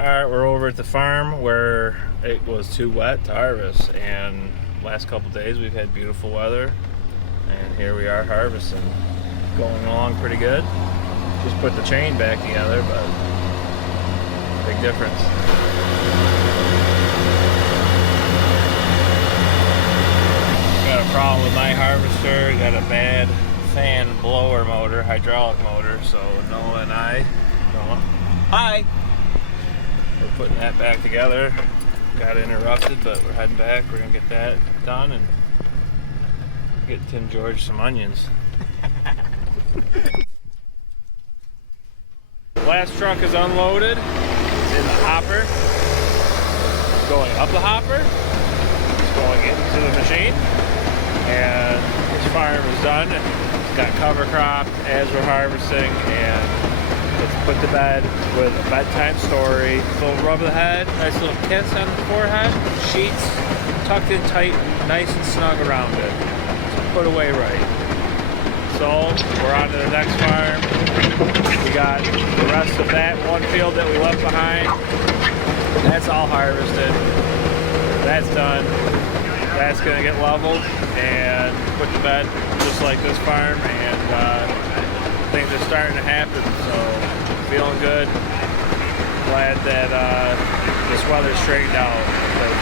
Alright, we're over at the farm where it was too wet to harvest, and last couple days we've had beautiful weather, and here we are harvesting. Going along pretty good. Just put the chain back together, but big difference. Got a problem with my harvester. Got a bad fan blower motor, hydraulic motor, so Noah and I, hi! We're putting that back together. Got interrupted, but we're heading back. We're gonna get that done and get Tim George some onions. Last truck is unloaded. It's in the hopper. Going up the hopper. It's going into the machine. And this farm is done. It's got cover cropped as we're harvesting, and it's put to bed with a bedtime story. Little rub of the head, nice little kiss on the forehead. Sheets tucked in tight, nice and snug around it. So put away right. So we're on to the next farm. We got the rest of that one field that we left behind. That's all harvested. That's done. That's gonna get leveled and put to bed just like this farm, and things are starting to happen, so feeling good. Glad that this weather's straightened out, because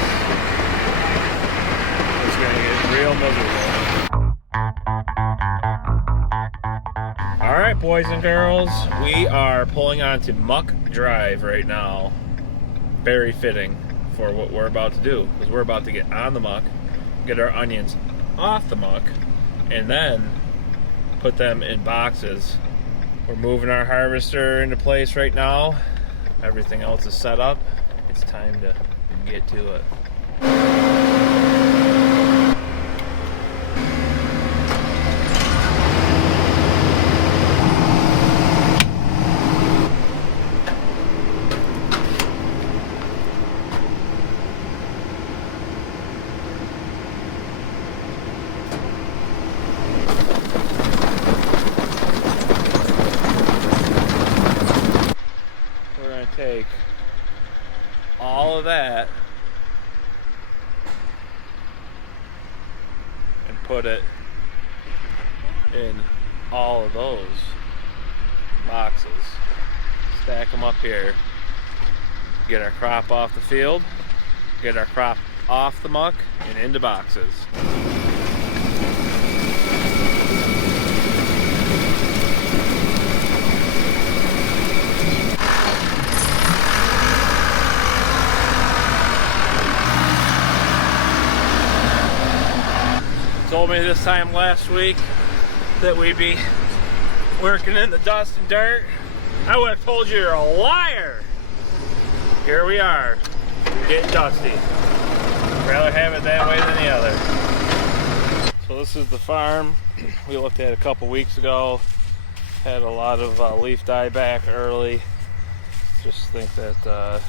it's gonna get real miserable. Alright, boys and girls, we are pulling onto Muck Drive right now. Very fitting for what we're about to do, because we're about to get on the muck, get our onions off the muck, and then put them in boxes. We're moving our harvester into place right now. Everything else is set up. It's time to get to it. Take all of that and put it in all of those boxes. Stack them up here. Get our crop off the field, get our crop off the muck and into boxes. Told me this time last week that we'd be working in the dust and dirt. I would have told you you're a liar. Here we are, getting dusty. Rather have it that way than the other. So this is the farm we looked at a couple weeks ago. Had a lot of leaf dieback early. Just think that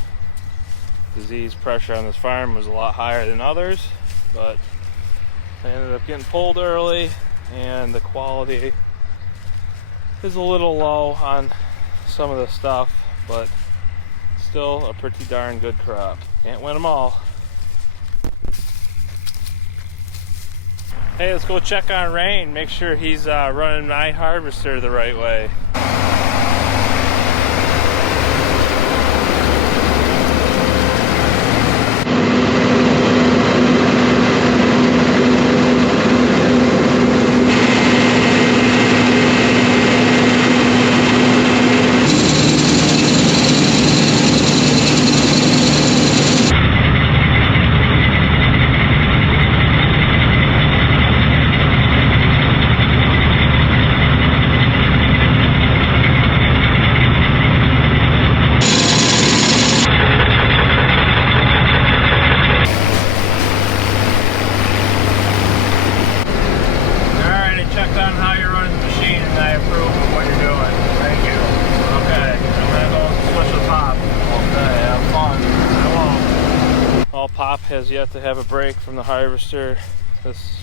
disease pressure on this farm was a lot higher than others, but I ended up getting pulled early, and the quality is a little low on some of the stuff, but still a pretty darn good crop. Can't win them all. Hey, let's go check on Rain, make sure he's running my harvester the right way. Pop has yet to have a break from the harvester this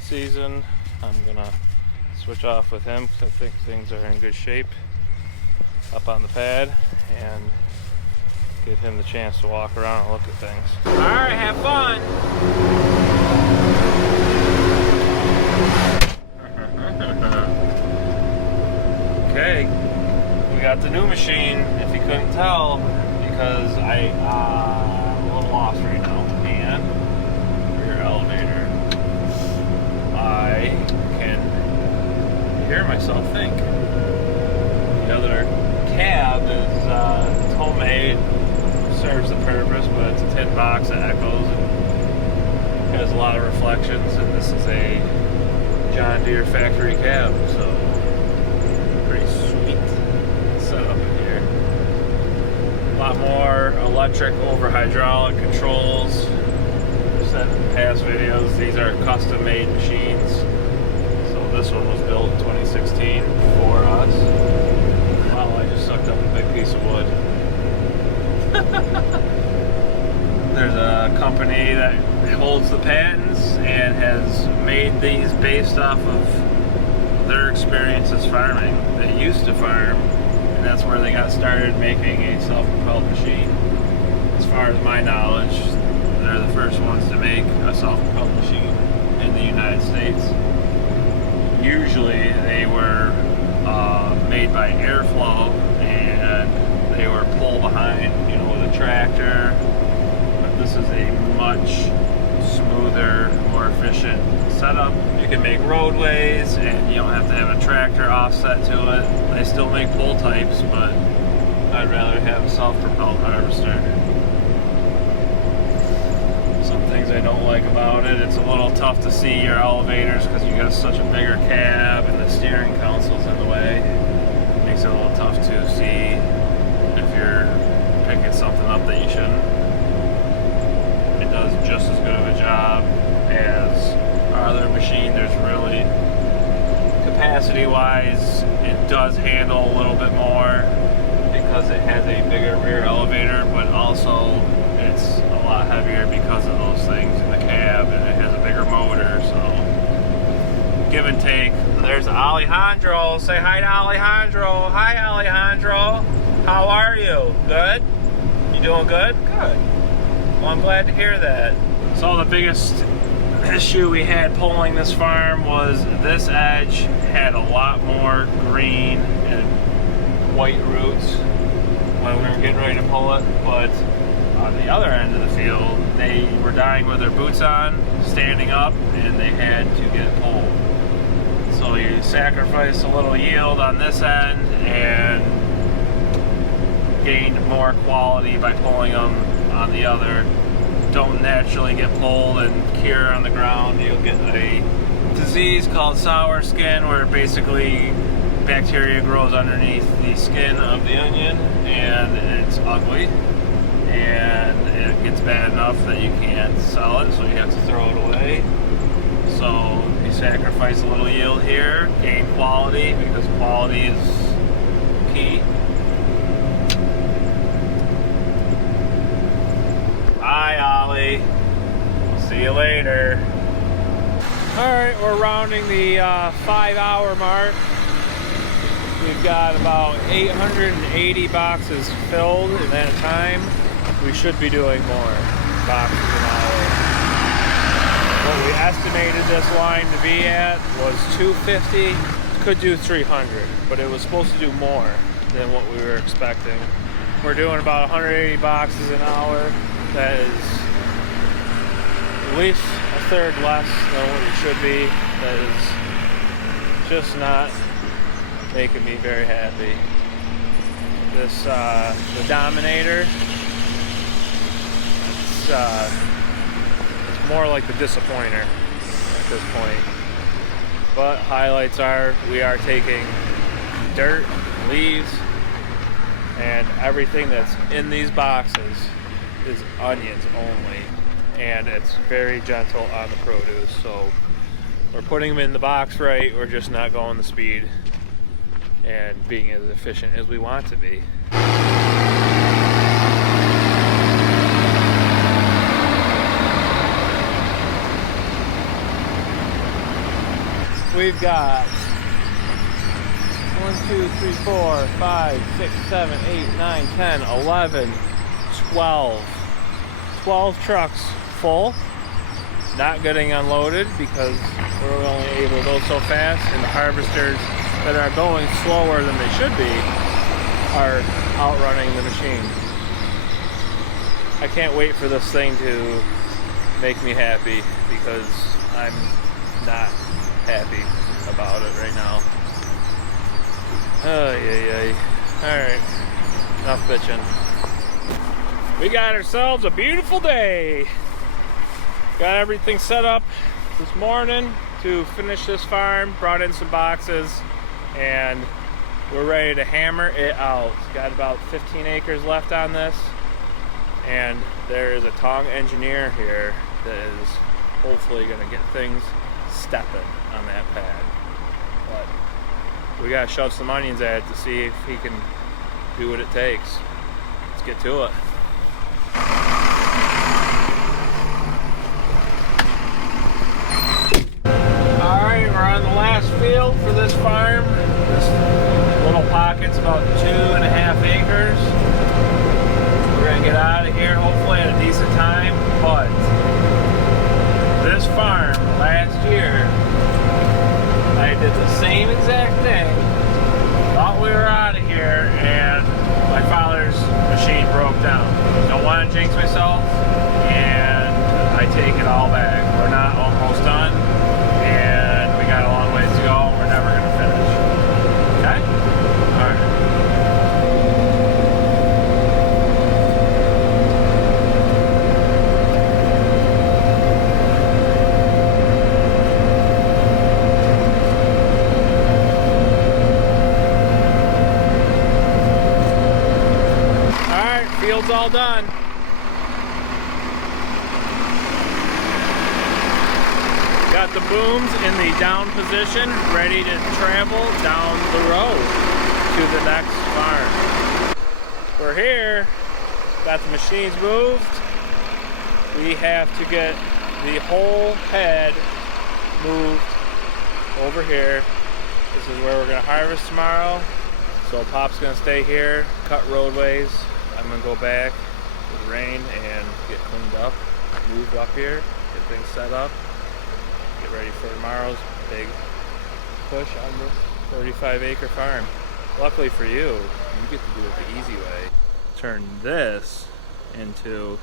season. I'm gonna switch off with him because I think things are in good shape up on the pad, and Give him the chance to walk around and look at things. Alright, have fun! Okay, we got the new machine, if you couldn't tell, because I'm a little lost right now. And rear elevator. I can hear myself think. The other cab is it's homemade, serves the purpose, but it's a tin box that echoes and has a lot of reflections, and this is a John Deere factory cab, so pretty sweet setup in here. A lot more electric over hydraulic controls. I've said in past videos, these are custom made machines. So this one was built in 2016 for us. Wow, I just sucked up a big piece of wood. There's a company that holds the patents and has made these based off of their experience as farming. They used to farm, and that's where they got started making a self-propelled machine. As far as my knowledge, they're the first ones to make a self-propelled machine in the United States. Usually they were made by airflow, and they were pull behind, you know, with a tractor. But this is a much smoother, more efficient setup. You can make roadways, and you don't have to have a tractor offset to it. They still make pull types, but I'd rather have a self-propelled harvester. Some things I don't like about it, it's a little tough to see your elevators because you got such a bigger cab and the steering console's in the way. It makes it a little tough to see if you're picking something up that you shouldn't. It does just as good of a job as our other machine. There's really, capacity-wise, it does handle a little bit more because it has a bigger rear elevator, but also it's a lot heavier because of those things in the cab, and it has a bigger motor, so give and take. There's Alejandro. Say hi to Alejandro. Hi, Alejandro. How are you? Good? You doing good? Good. Well, I'm glad to hear that. So the biggest issue we had pulling this farm was this edge had a lot more green and white roots when we were getting ready to pull it, but on the other end of the field, they were dying with their boots on, standing up, and they had to get pulled. So you sacrifice a little yield on this end and gained more quality by pulling them on the other. Don't naturally get pulled and cure on the ground. You'll get a disease called sour skin, where basically bacteria grows underneath the skin of the onion, and it's ugly. And it gets bad enough that you can't sell it, so you have to throw it away. So you sacrifice a little yield here, gain quality, because quality is key. Bye, Ollie. See you later. Alright, we're rounding the 5-hour mark. We've got about 880 boxes filled in that time. We should be doing more boxes an hour. What we estimated this line to be at was 250. Could do 300, but it was supposed to do more than what we were expecting. We're doing about 180 boxes an hour. That is at least a third less than what it should be. That is just not making me very happy. This, the Dominator, it's more like the Disappointer at this point. But highlights are, we are taking dirt, leaves, and everything that's in these boxes is onions only. And it's very gentle on the produce. So we're putting them in the box right, we're just not going the speed and being as efficient as we want to be. We've got 1, 2, 3, 4, 5, 6, 7, 8, 9, 10, 11, 12 trucks full, not getting unloaded because we're only able to go so fast, and the harvesters that are going slower than they should be are outrunning the machine. I can't wait for this thing to make me happy because I'm not happy about it right now. Alright, enough bitching. We got ourselves a beautiful day. Got everything set up this morning to finish this farm. Brought in some boxes and we're ready to hammer it out. Got about 15 acres left on this, and there is a Tong engineer here that is hopefully going to get things stepping on that pad. But we got to shove some onions at it to see if he can do what it takes. Let's get to it. Alright, we're on the last field for this farm. This little pocket's about 2.5 acres. We're going to get out of here hopefully at a decent time, but this farm last year, I did the same exact thing. Thought we were out of here and my father's machine broke down. Don't want to jinx myself, and I take it all back. We're not almost done, and we got a long ways to go. We're never going to finish. Okay? Alright. Field's all done. Got the booms in the down position, ready to travel down the road to the next farm. We're here, got the machines moved. We have to get the whole head moved over here. This is where we're gonna harvest tomorrow. So Pop's gonna stay here, cut roadways. I'm gonna go back with rain and get cleaned up, moved up here, get things set up, get ready for tomorrow's big push on this 35-acre farm. Luckily for you, you get to do it the easy way. Turn this into